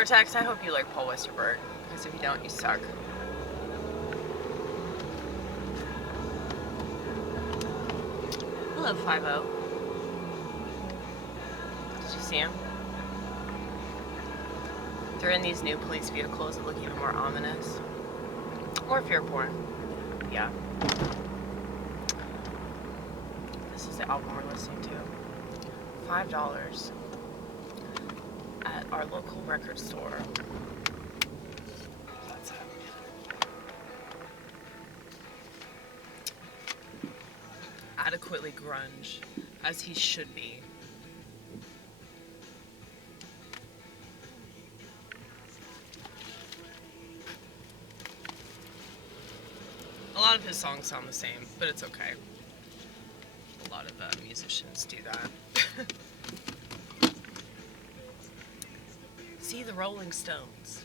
Or text, I hope you like Paul Westerberg, because if you don't, you suck. Hello, 5-0. Did you see him? They're in these new police vehicles that look even more ominous. More fear porn. Yeah. This is the album we're listening to. $5 at our local record store. That's it. Adequately grunge, as he should be. A lot of his songs sound the same, but it's okay. A lot of musicians do that. See the Rolling Stones.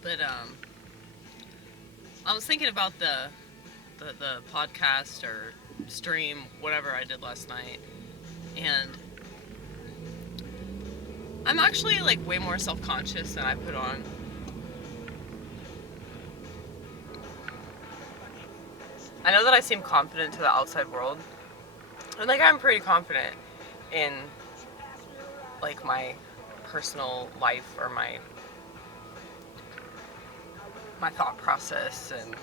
But I was thinking about the podcast or stream, whatever I did last night, and I'm actually like way more self-conscious than I put on. I know that I seem confident to the outside world, and like I'm pretty confident in like my personal life or my thought process and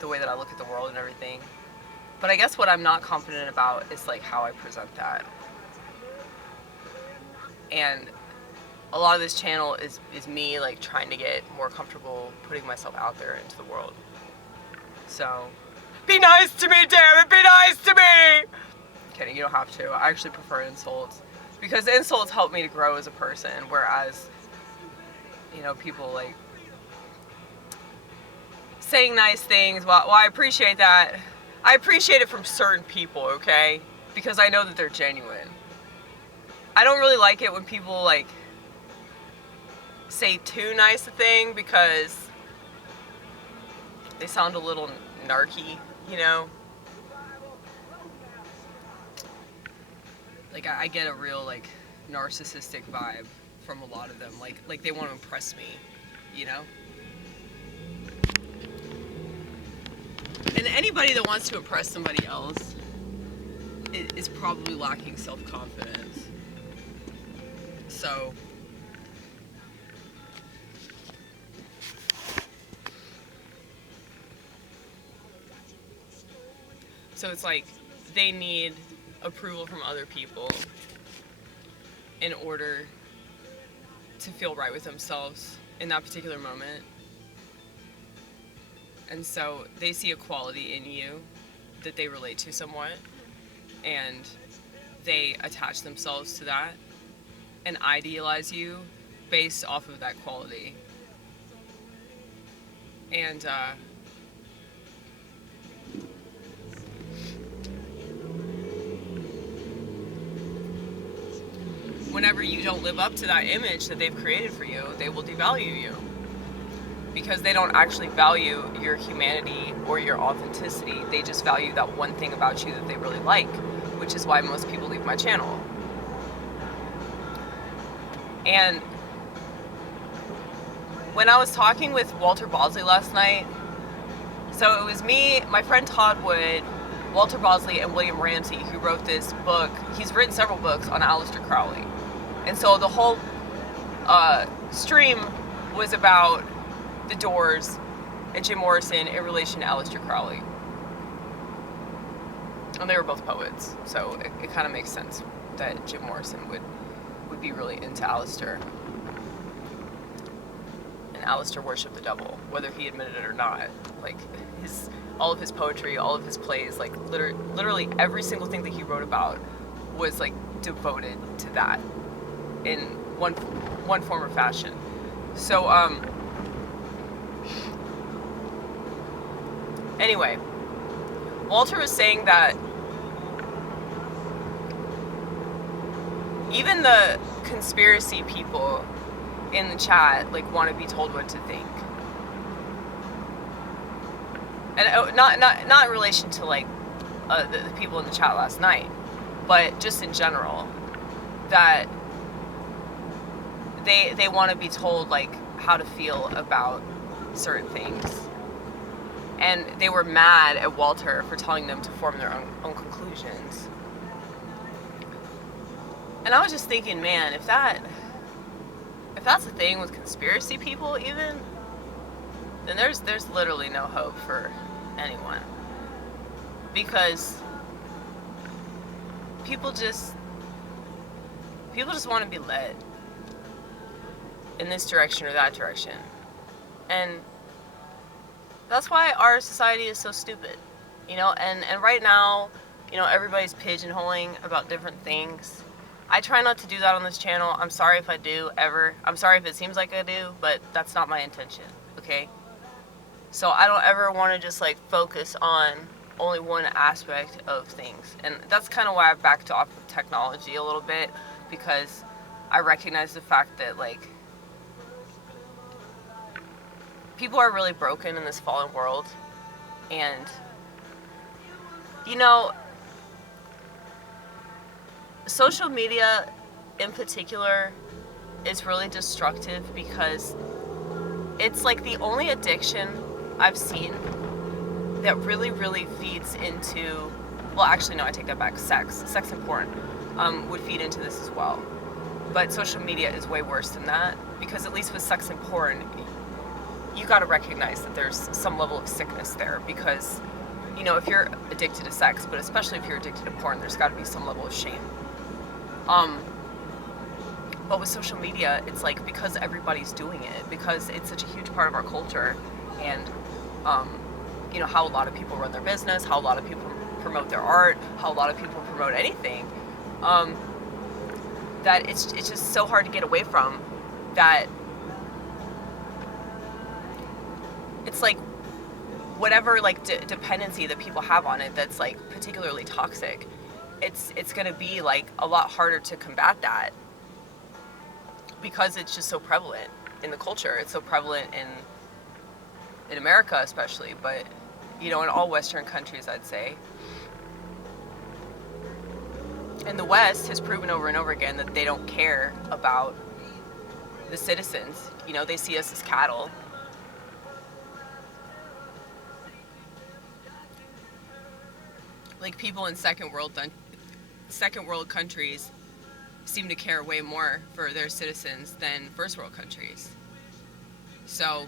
the way that I look at the world and everything. But I guess what I'm not confident about is like how I present that. And a lot of this channel is me like trying to get more comfortable putting myself out there into the world. So, be nice to me, damn it, be nice to me! Kidding, you don't have to. I actually prefer insults. Because insults help me to grow as a person, whereas, you know, people like saying nice things, well, I appreciate that. I appreciate it from certain people, okay? Because I know that they're genuine. I don't really like it when people like say too nice a thing because they sound a little narky, you know? Like I get a real like narcissistic vibe from a lot of them. Like they want to impress me, you know? And anybody that wants to impress somebody else is probably lacking self-confidence. So it's like they need approval from other people in order to feel right with themselves in that particular moment. And so they see a quality in you that they relate to somewhat, and they attach themselves to that and idealize you based off of that quality. And whenever you don't live up to that image that they've created for you, they will devalue you. Because they don't actually value your humanity or your authenticity. They just value that one thing about you that they really like, which is why most people leave my channel. And when I was talking with Walter Bosley last night, so it was me, my friend Todd Wood, Walter Bosley, and William Ramsey, who wrote this book. He's written several books on Aleister Crowley. And so the whole stream was about the Doors and Jim Morrison in relation to Aleister Crowley. And they were both poets, so it kind of makes sense that Jim Morrison would be really into Aleister. And Aleister worshipped the devil, whether he admitted it or not. Like, all of his poetry, all of his plays, like, literally every single thing that he wrote about was, like, devoted to that in one form or fashion. So, anyway, Walter was saying that even the conspiracy people in the chat like want to be told what to think, and not in relation to like the people in the chat last night, but just in general, that they want to be told like how to feel about certain things. And they were mad at Walter for telling them to form their own conclusions. And I was just thinking, man, if that's the thing with conspiracy people even, then there's literally no hope for anyone. Because people just want to be led in this direction or that direction. And that's why our society is so stupid. You know, and right now, you know, everybody's pigeonholing about different things. I try not to do that on this channel. I'm sorry if I do, ever. I'm sorry if it seems like I do, but that's not my intention, okay? So I don't ever want to just, like, focus on only one aspect of things. And that's kind of why I backed off of technology a little bit, because I recognize the fact that, like, people are really broken in this fallen world. And, you know, social media in particular is really destructive because it's like the only addiction I've seen that really, really feeds into, well, actually, no, I take that back. Sex and porn would feed into this as well. But social media is way worse than that, because at least with sex and porn, you got to recognize that there's some level of sickness there, because, you know, if you're addicted to sex, but especially if you're addicted to porn, there's got to be some level of shame. But with social media, it's like, because everybody's doing it, because it's such a huge part of our culture, and you know, how a lot of people run their business, how a lot of people promote their art, how a lot of people promote anything, that it's just so hard to get away from, that it's like whatever, like, dependency that people have on it that's, like, particularly toxic, it's gonna be, like, a lot harder to combat that, because it's just so prevalent in the culture. It's so prevalent in America especially, but, you know, in all Western countries, I'd say. And the West has proven over and over again that they don't care about the citizens. You know, they see us as cattle. Like, people in second world countries seem to care way more for their citizens than first world countries. So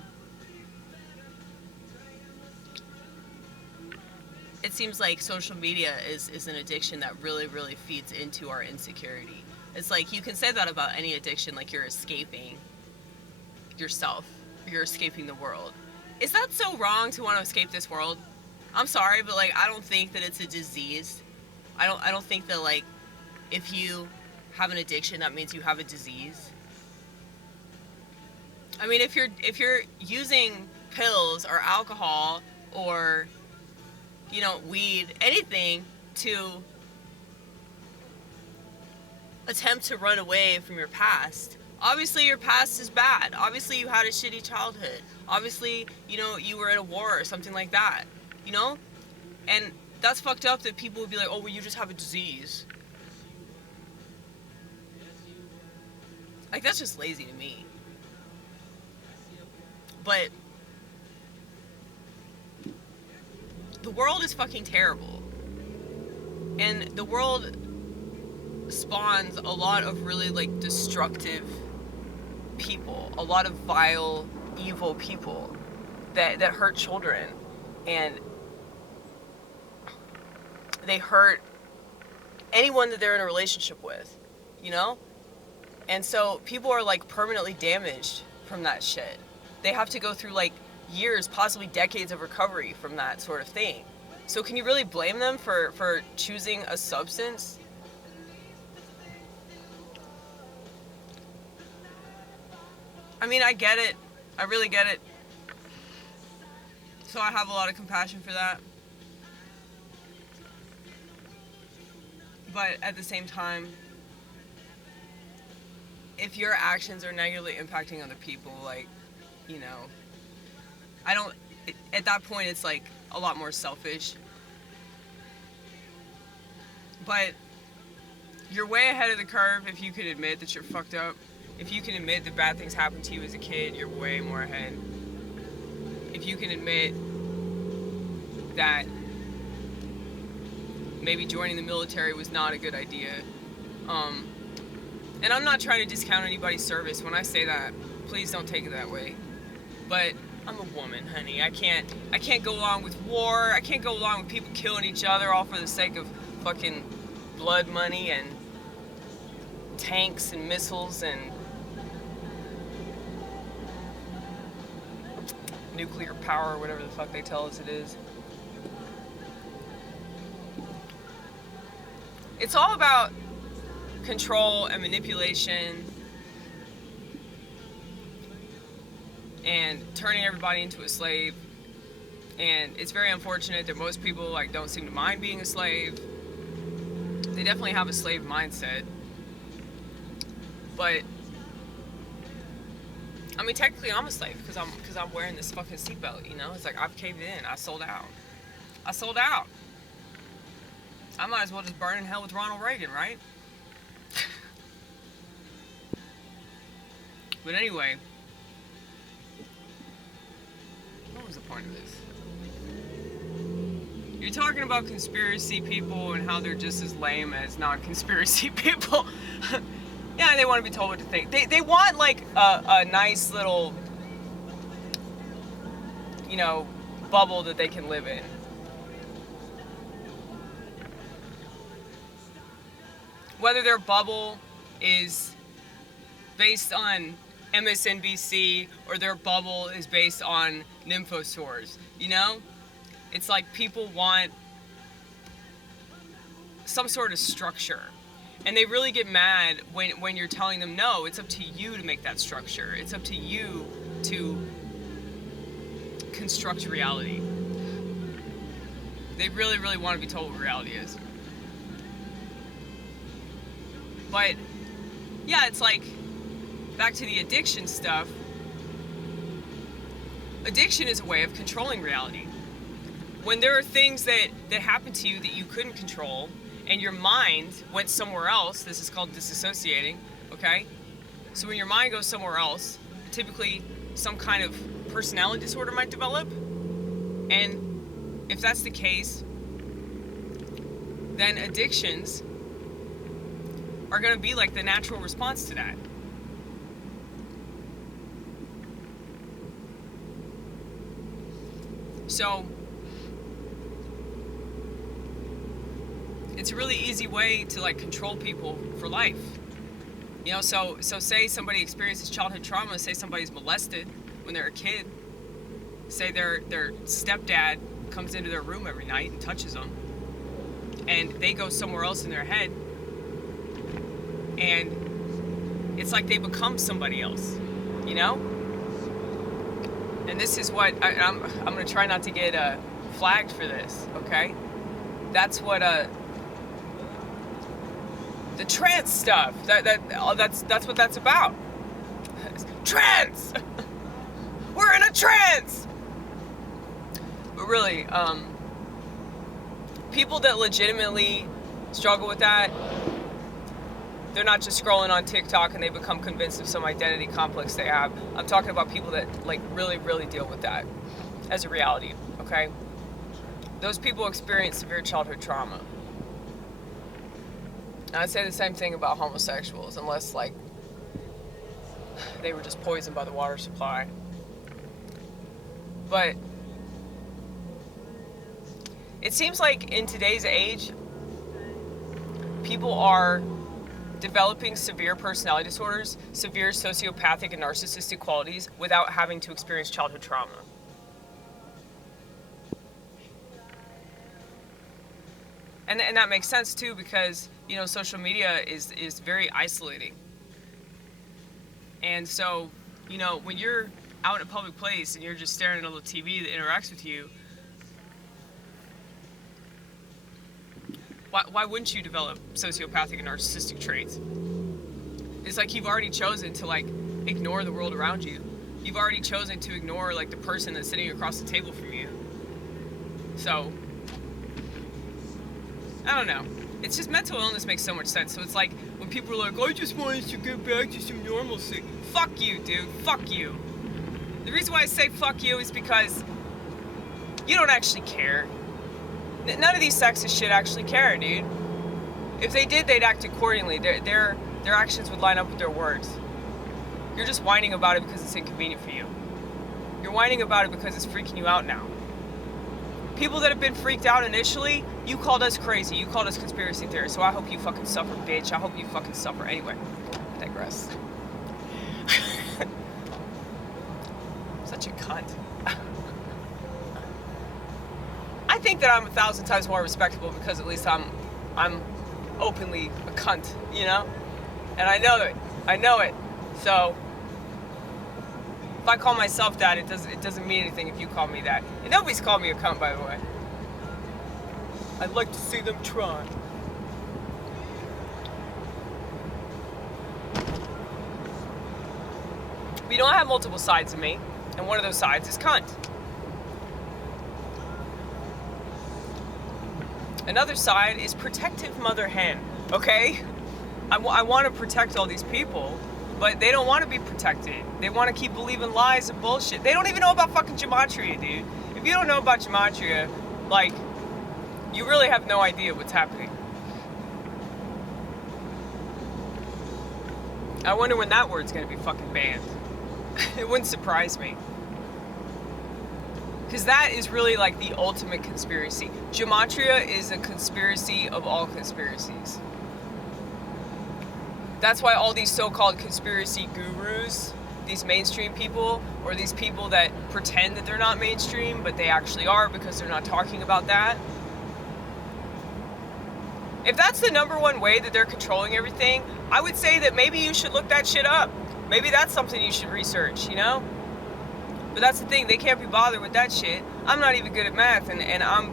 it seems like social media is an addiction that really, really feeds into our insecurity. It's like, you can say that about any addiction, like you're escaping yourself, you're escaping the world. Is that so wrong to want to escape this world? I'm sorry, but, like, I don't think that it's a disease. I don't think that, like, if you have an addiction, that means you have a disease. I mean, if you're using pills or alcohol or, you know, weed, anything to attempt to run away from your past, obviously your past is bad. Obviously you had a shitty childhood. Obviously, you know, you were in a war or something like that, you know? And that's fucked up that people would be like, oh, well, you just have a disease. Like, that's just lazy to me. But the world is fucking terrible. And the world spawns a lot of really, like, destructive people. A lot of vile, evil people that hurt children. And they hurt anyone that they're in a relationship with, you know? And so people are, like, permanently damaged from that shit. They have to go through, like, years, possibly decades of recovery from that sort of thing. So can you really blame them for choosing a substance? I mean, I get it. I really get it. So I have a lot of compassion for that. But at the same time, if your actions are negatively impacting other people, like, you know, at that point, it's, like, a lot more selfish. But you're way ahead of the curve if you can admit that you're fucked up. If you can admit that bad things happened to you as a kid, you're way more ahead. If you can admit that maybe joining the military was not a good idea. And I'm not trying to discount anybody's service. When I say that, please don't take it that way. But I'm a woman, honey. I can't go along with war. I can't go along with people killing each other all for the sake of fucking blood money and tanks and missiles and nuclear power, or whatever the fuck they tell us it is. It's all about control and manipulation and turning everybody into a slave. And it's very unfortunate that most people like don't seem to mind being a slave. They definitely have a slave mindset. But I mean, technically I'm a slave because I'm wearing this fucking seatbelt, you know? It's like I've caved in. I sold out. I might as well just burn in hell with Ronald Reagan, right? But anyway, what was the point of this? You're talking about conspiracy people and how they're just as lame as non-conspiracy people. Yeah, they want to be told what to think. They want like a nice little, you know, bubble that they can live in. Whether their bubble is based on MSNBC or their bubble is based on nymphosaurs, you know? It's like people want some sort of structure. And they really get mad when you're telling them, no, it's up to you to make that structure. It's up to you to construct reality. They really, really want to be told what reality is. But, yeah, it's like, back to the addiction stuff. Addiction is a way of controlling reality. When there are things that happen to you that you couldn't control, and your mind went somewhere else, this is called disassociating, okay? So when your mind goes somewhere else, typically some kind of personality disorder might develop. And if that's the case, then addictions are going to be like the natural response to that. So it's a really easy way to like control people for life. You know, so say somebody experiences childhood trauma, say somebody's molested when they're a kid, say their stepdad comes into their room every night and touches them, and they go somewhere else in their head, and it's like they become somebody else, you know? And this is what I'm going to try not to get flagged for this, okay? That's what the trance stuff. That's what that's about. Trance. We're in a trance. But really, people that legitimately struggle with that, they're not just scrolling on TikTok and they become convinced of some identity complex they have. I'm talking about people that like really, really deal with that as a reality, okay? Those people experience severe childhood trauma. And I'd say the same thing about homosexuals, unless like they were just poisoned by the water supply. But it seems like in today's age, people are developing severe personality disorders, severe sociopathic and narcissistic qualities without having to experience childhood trauma. And that makes sense too, because, you know, social media is very isolating. And so, you know, when you're out in a public place and you're just staring at a little TV that interacts with you, why wouldn't you develop sociopathic and narcissistic traits? It's like you've already chosen to like ignore the world around you. You've already chosen to ignore like the person that's sitting across the table from you. So I don't know. It's just mental illness makes so much sense. So it's like when people are like, I just want us to get back to some normalcy. Fuck you, dude. Fuck you. The reason why I say fuck you is because you don't actually care. None of these sexist shit actually care, dude. If they did, they'd act accordingly. Their actions would line up with their words. You're just whining about it because it's inconvenient for you. You're whining about it because it's freaking you out now. People that have been freaked out initially, you called us crazy. You called us conspiracy theorists. So I hope you fucking suffer, bitch. I hope you fucking suffer. Anyway, I digress. Such a cunt. I think that I'm 1,000 times more respectable because at least I'm openly a cunt, you know? And I know it. I know it. So if I call myself that, it doesn't mean anything if you call me that. And nobody's called me a cunt, by the way. I'd like to see them try. But you know, I have multiple sides of me, and one of those sides is cunt. Another side is protective mother hen, okay? I want to protect all these people, but they don't want to be protected. They want to keep believing lies and bullshit. They don't even know about fucking gematria, dude. If you don't know about gematria, like, you really have no idea what's happening. I wonder when that word's gonna be fucking banned. It wouldn't surprise me. Because that is really like the ultimate conspiracy. Gematria is a conspiracy of all conspiracies. That's why all these so-called conspiracy gurus, these mainstream people, or these people that pretend that they're not mainstream, but they actually are because they're not talking about that. If that's the number one way that they're controlling everything, I would say that maybe you should look that shit up. Maybe that's something you should research, you know? But that's the thing, they can't be bothered with that shit. I'm not even good at math, and I'm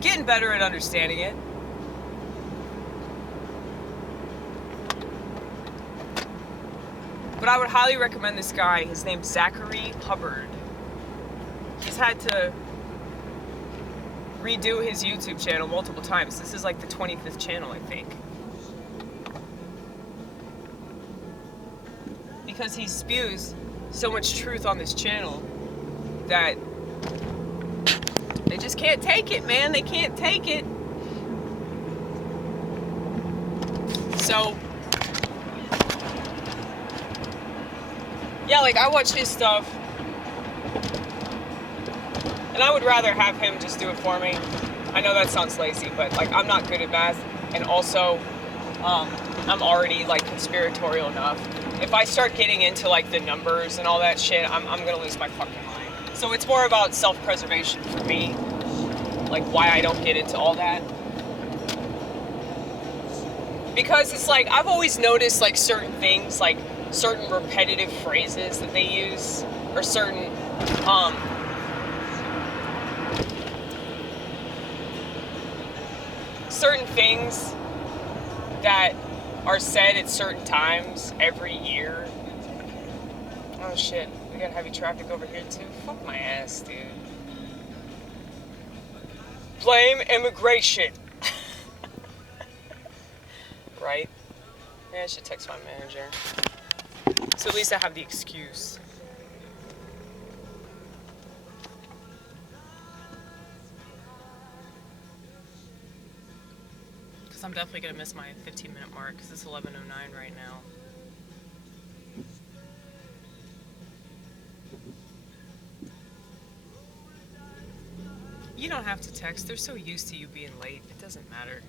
getting better at understanding it. But I would highly recommend this guy. His name's Zachary Hubbard. He's had to redo his YouTube channel multiple times. This is like the 25th channel, I think. Because he spews so much truth on this channel that they just can't take it, man. They can't take it. So yeah, like, I watch his stuff, and I would rather have him just do it for me. I know that sounds lazy, but, like, I'm not good at math, and also, I'm already, like, conspiratorial enough. If I start getting into, like, the numbers and all that shit, I'm gonna lose my fucking mind. So it's more about self-preservation for me, like, why I don't get into all that. Because it's like, I've always noticed, like, certain things, like, certain repetitive phrases that they use, or certain, certain things that are said at certain times every year. Oh shit, we got heavy traffic over here too. Fuck my ass, dude. Blame immigration. Right? Maybe I should text my manager. So at least I have the excuse. Because I'm definitely going to miss my 15-minute mark, because it's 11:09 right now. You don't have to text. They're so used to you being late. It doesn't matter.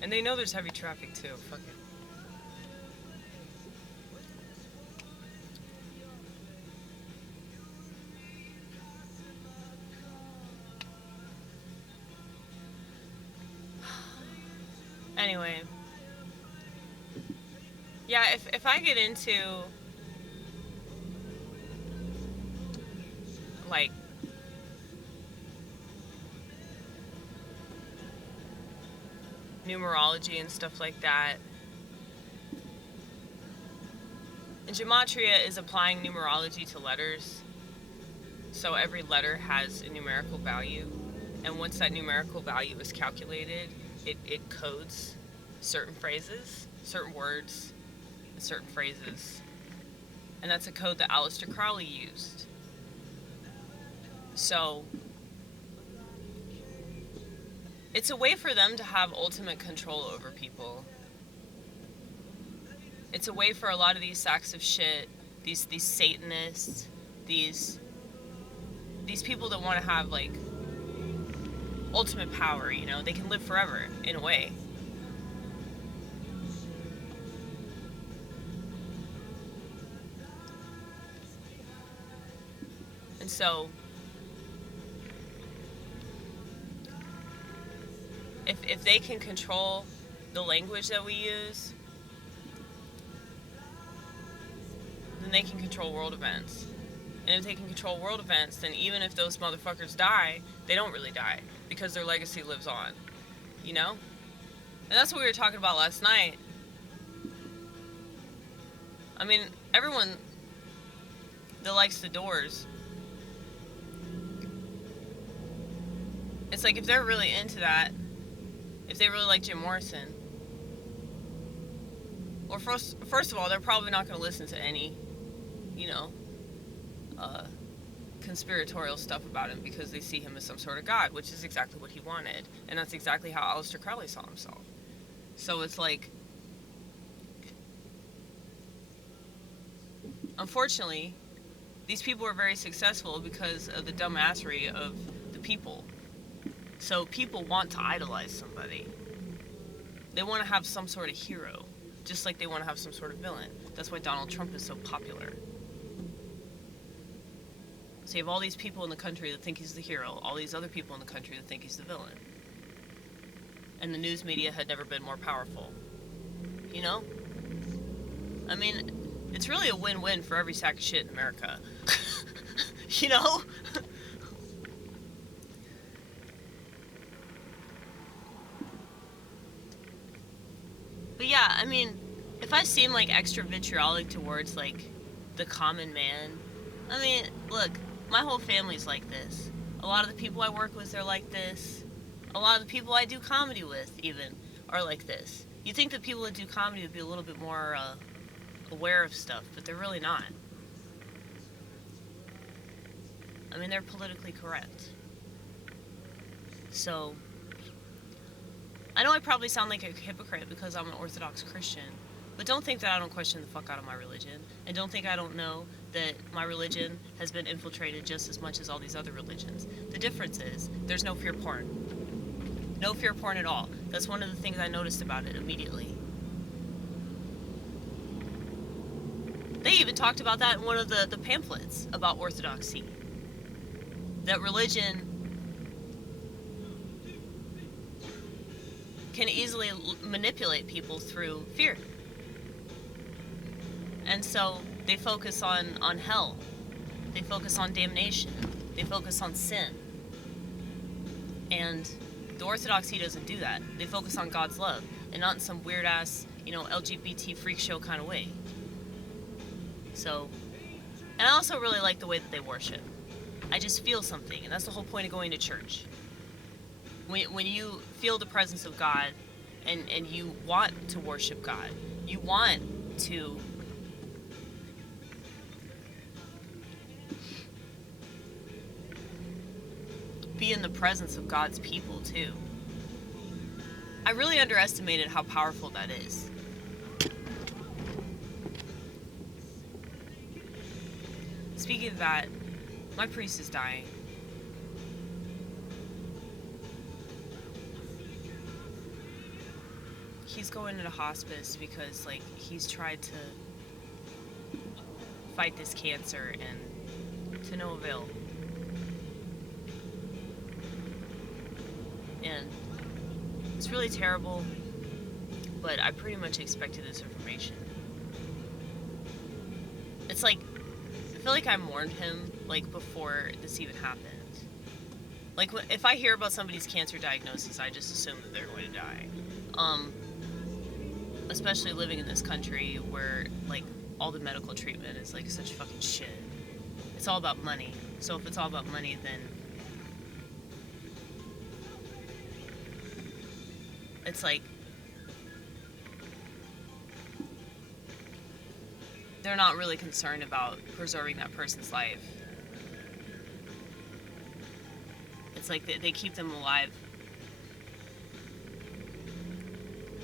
And they know there's heavy traffic too. Fuck it. Anyway, yeah, if I get into, like, numerology and stuff like that, and gematria is applying numerology to letters, so every letter has a numerical value, and once that numerical value is calculated, it codes certain phrases, certain words, certain phrases. And that's a code that Aleister Crowley used. So it's a way for them to have ultimate control over people. It's a way for a lot of these sacks of shit, these Satanists, these people that want to have, like, ultimate power, you know? They can live forever, in a way. And so, if they can control the language that we use, then they can control world events. And if they can control world events, then even if those motherfuckers die, they don't really die, because their legacy lives on. You know? And that's what we were talking about last night. I mean, everyone that likes the Doors, it's like, if they're really into that, if they really like Jim Morrison, well, first of all, they're probably not going to listen to any, you know, conspiratorial stuff about him, because they see him as some sort of god, which is exactly what he wanted, and that's exactly how Aleister Crowley saw himself. So it's like, unfortunately, these people are very successful because of the dumbassery of the people. So people want to idolize somebody. They want to have some sort of hero, just like they want to have some sort of villain. That's why Donald Trump is so popular. So you have all these people in the country that think he's the hero, all these other people in the country that think he's the villain. And the news media had never been more powerful. You know? I mean, it's really a win-win for every sack of shit in America. You know? But yeah, I mean, if I seem like extra vitriolic towards, like, the common man, I mean, look, my whole family's like this. A lot of the people I work with are like this. A lot of the people I do comedy with, even, are like this. You'd think that people that do comedy would be a little bit more aware of stuff, but they're really not. I mean, they're politically correct. So, I know I probably sound like a hypocrite because I'm an Orthodox Christian, but don't think that I don't question the fuck out of my religion, and don't think I don't know that my religion has been infiltrated just as much as all these other religions. The difference is, there's no fear porn. No fear porn at all. That's one of the things I noticed about it immediately. They even talked about that in one of the pamphlets about orthodoxy. That religion can easily manipulate people through fear. And so they focus on hell. They focus on damnation. They focus on sin. And the Orthodoxy doesn't do that. They focus on God's love, and not in some weird-ass, LGBT freak show kind of way. So, and I also really like the way that they worship. I just feel something, and that's the whole point of going to church. When you feel the presence of God, and you want to worship God, you want to be in the presence of God's people too. I really underestimated how powerful that is. Speaking of that, my priest is dying. He's going into hospice because, he's tried to fight this cancer, and to no avail. And it's really terrible, but I pretty much expected this information. It's like, I feel like I mourned him, before this even happened. If I hear about somebody's cancer diagnosis, I just assume that they're going to die. Especially living in this country where, all the medical treatment is, such fucking shit. It's all about money. So if it's all about money, then It's like they're not really concerned about preserving that person's life. It's like they keep them alive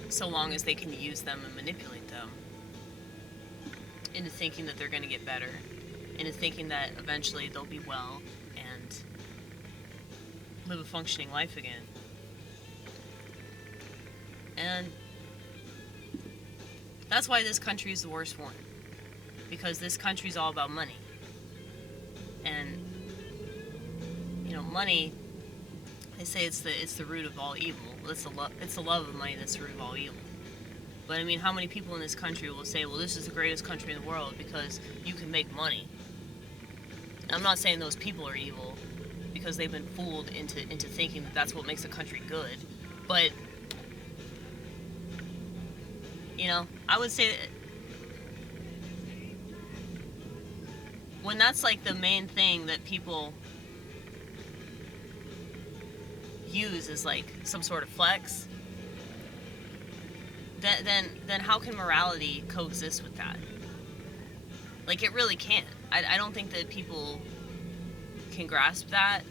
so long as they can use them and manipulate them into thinking that they're going to get better, into thinking that eventually they'll be well and live a functioning life again. And that's why this country is the worst one. Because this country is all about money. And, you know, money, they say it's the root of all evil. It's the love of money that's the root of all evil. But I mean, how many people in this country will say, well, this is the greatest country in the world because you can make money? I'm not saying those people are evil because they've been fooled into thinking that that's what makes a country good. But, you know, I would say that when that's like the main thing that people use as like some sort of flex, then how can morality coexist with that? Like, it really can't. I don't think that people can grasp that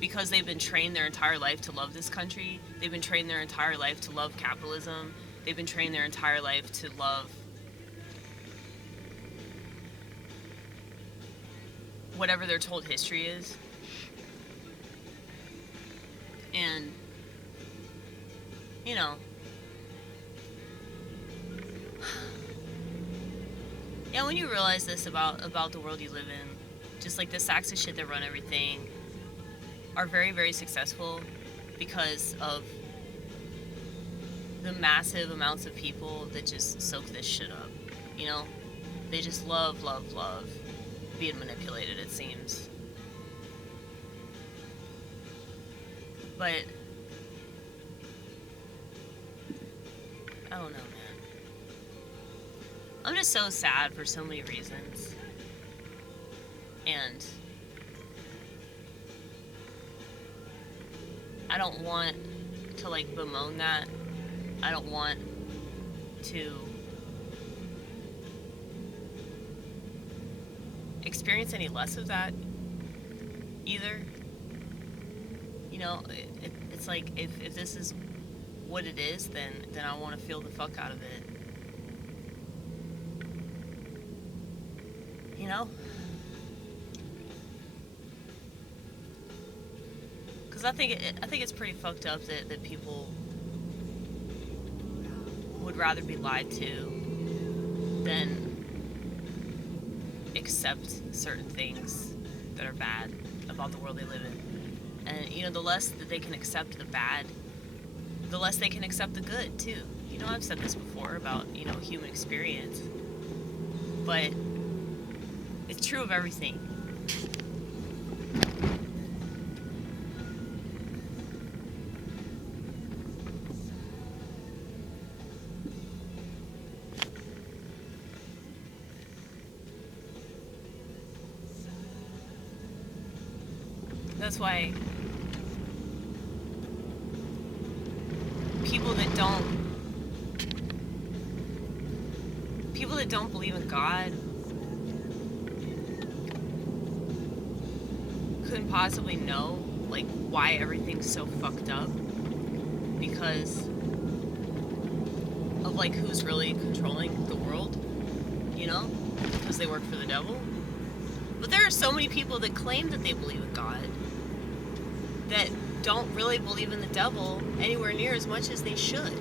because they've been trained their entire life to love this country. They've been trained their entire life to love capitalism. They've been trained their entire life to love whatever they're told history is. And, you know, yeah, when you realize this about the world you live in, just like the sacks of shit that run everything are very, very successful because of the massive amounts of people that just soak this shit up, you know? They just love being manipulated, it seems. But I don't know, man. I'm just so sad for so many reasons. And I don't want to like bemoan that. I don't want to experience any less of that either. You know, it's like if this is what it is, then I want to feel the fuck out of it. You know? Because I think it's pretty fucked up that people would rather be lied to than accept certain things that are bad about the world they live in. And, you know, the less that they can accept the bad, the less they can accept the good, too. You know, I've said this before about, you know, human experience. But it's true of everything. That's why people that don't believe in God couldn't possibly know like why everything's so fucked up because of like who's really controlling the world, you know, because they work for the devil. But there are so many people that claim that they believe in God that don't really believe in the devil anywhere near as much as they should.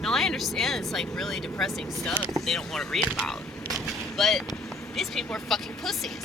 Now, I understand it's like really depressing stuff that they don't want to read about, but these people are fucking pussies.